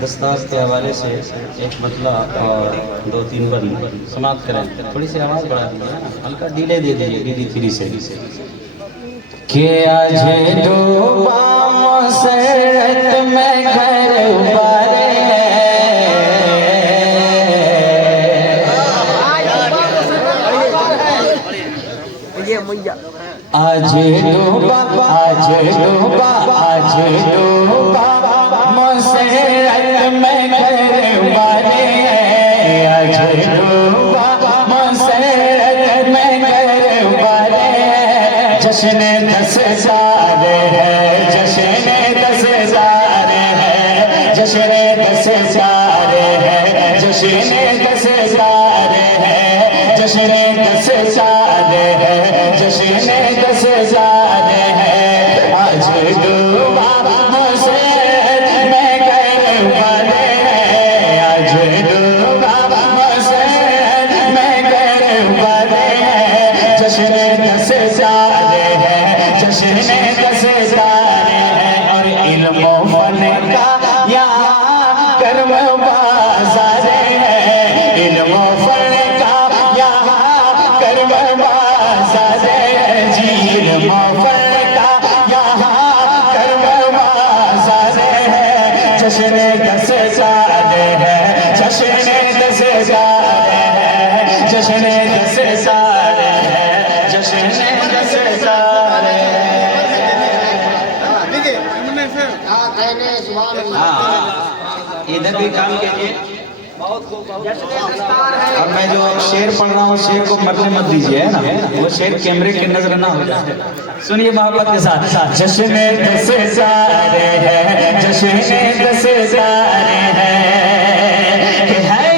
दस्तार के हवाले से एक मतलब और 2-3 बंद समाप्त करें। थोड़ी सी आवाज़ बढ़ा दीजिए ना, हल्का डिले दे दीजिए DD3 से। के आज डूबा मसरत में घर बारे आज डूबा मसरत में घर बारे आज डूबा मसरत में घर बारे जश्न 10,000 है जश्न 10,000 है जश्न 10,000 है जश्न 10,000 है जश्न 10,000 है जश्न 10,000 है आज डूबा मसरत में घर वाले आज डूबा मसरत में घर वाले जश्न 10,000 है जश्न 10,000 है और इल्म फन का यहाँ कर्म बाज़ार है इल्म फन का यहाँ कर्म बाज़ार है जी इल्म फन का यहाँ कर्म बाज़ार है जश्न 10,000 है जश्न 10,000 है जश्न 10,000 है जश्न 10,000 है। इधर भी काम कीजिए और मैं जो शेर पढ़ रहा हूँ शेर को मरने मत दीजिए है ना, वो शेर कैमरे के नजर ना हो जाए। सुनिए मोहब्बत के साथ जश्न 10,000 है जश्न 10,000 है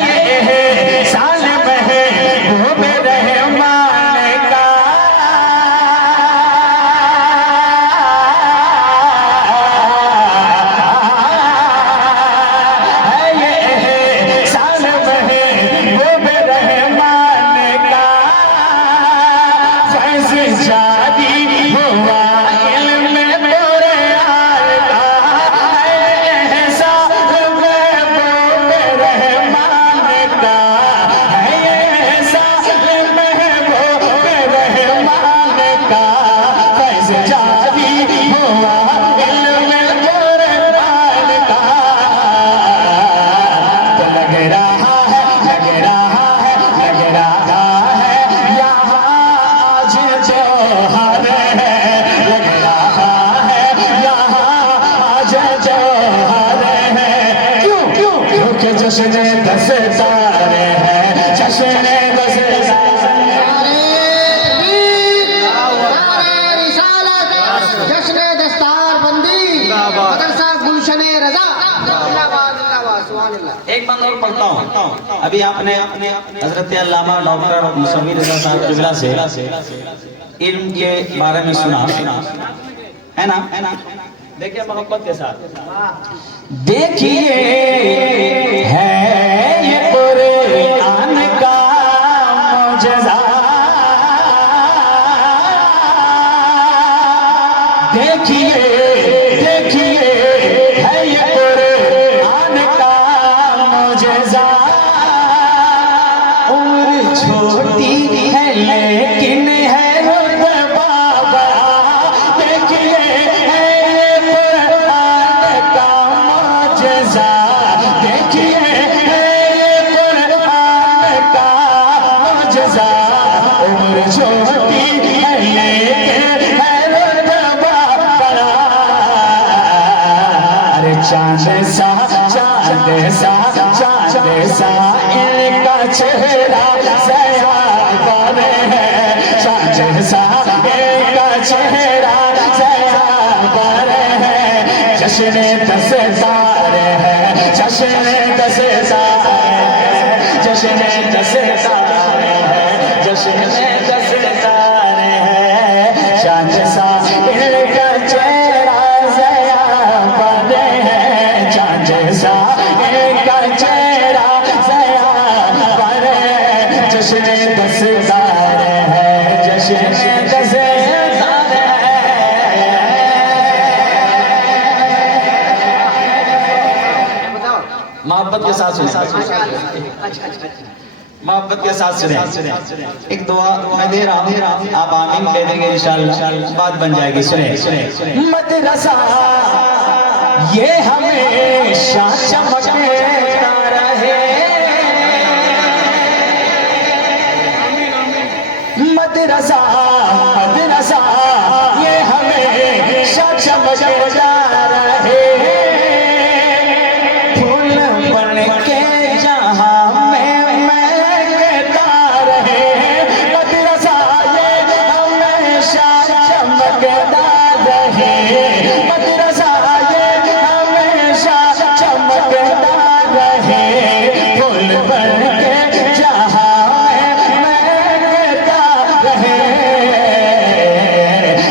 ये साल महबूब रहमान का जश्न 10,000 है जश्न 10,000 जश्न दस्तार बंदी मदरसा गुलशन रजा। एक बात और पढ़ता हूँ। अभी आपने हजरत अल्लामा डॉक्टर मुसव्वी रजा साहब किबला से इल्म के बारे में सुना है ना। देखिए मोहब्बत के साथ देखिए है ये कुरान का मुजज़ा देखिए है ये कुरान का मुजज़ा उम्र छोटी है लेकिन है रुतबा बड़ा देखिए है ये कुरान का मुजज़ा देखिए है ये कुरान का मुजज़ा उम्र छोटी है लेकिन है रुतबा बड़ा अरे चांद सा इनका चेहरा ज़याबान है चांद सा इनका चेहरा ज़याबान है जश्न 10,000 है जश्न 10,000 है जश्न 10,000 है जश्न 10,000 है चांद सा इनका चेहरा ज़याबान है चांद सा इनका चेहरा ज़याबान है जश्न 10,000 है मोहब्बत के साथ सुने, अच्छा। मोहब्बत के साथ सुने। एक दुआ मैं दे रहा हूँ, आप आमीन कह देंगे इंशाअल्लाह, बात बन जाएगी। सुने। मदरसा ये हमेशा चमकता रहे, मदरसा ये हमेशा चमकता रहे, फूल बन के जहां में महकता रहे। मदरसा ये हमेशा चमकता रहे, मदरसा ये हमेशा चमकता रहे, फूल बन के जहां में महकता रहे।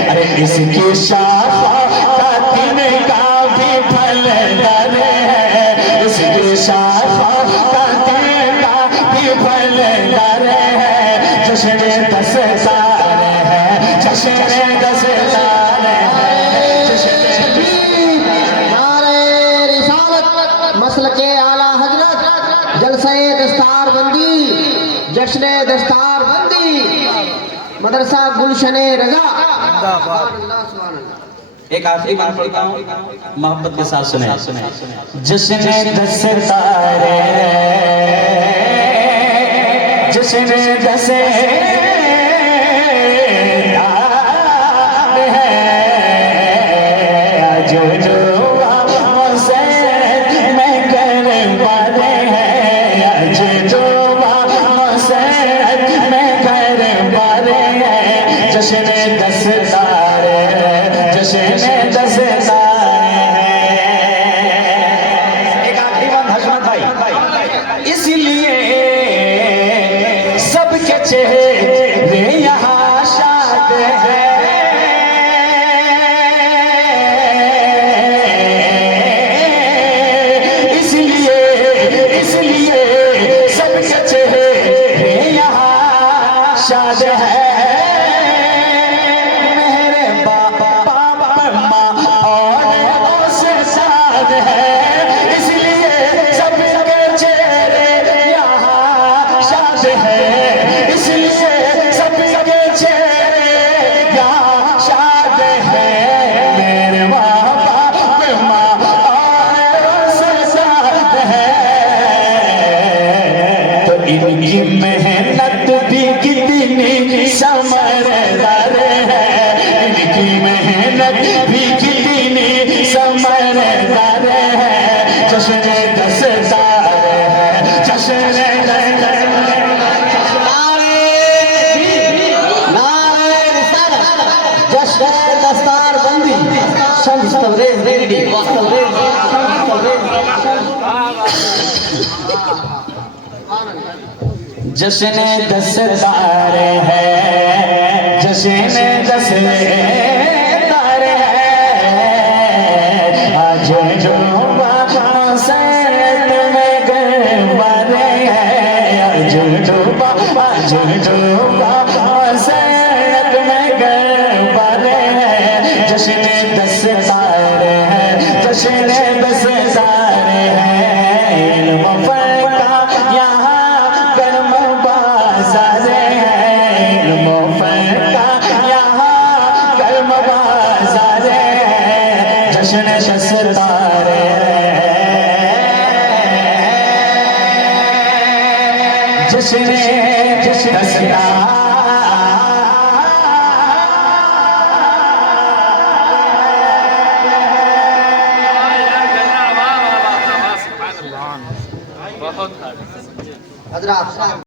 अरे इसकी शाखा का तिनका भी फल डरे है, इसकी शाखा का तिनका भी फल डरे है। जश्न 10 सारे है, जश्न 10 सारे है, नारे रिसालत, मसलके आला हजरत, जलसे दस्तार बंदी, जश्न दस्तार बंदी, मदरसा गुलशने रजा। एक आखिरी बार पढ़ता हूँ, मोहब्बत के साथ सुने। जश्न 10 तारे, जश्न 10 तारे है, जो मसरत में कर पारे हैं, जो मसरत में कर पारे हैं। जश्न 10 तारे, जश्न 10 तारे हैं। एक आखिरी बात हजमत भाई, इसलिए सबके चेहरे यहाँ शाद है, इसलिए सबके चेहरे यहाँ शाद है। इनकी मेहनत भी कितनी समझदार है, इनकी मेहनत भी कितनी समझदार है। जश्न 10 तारे है, जश्न 10 जश्न दस्तार बंदी, शम्स तबरेज़ रेडी, जश्न 10 तारे है, जश्न 10 तारे है। आज जो मसरत में गरबारे है, आज जो मसरत में गरबारे है। जश्न 10 तारे है, जश्न 10 तारे है। इल्म फन का यहाँ गर्म बाज़ार है, इल्म फन का यहाँ गर्म बाज़ार है। जश्न 10 तारे है, जश्न 10 तारे। बहुत हजरात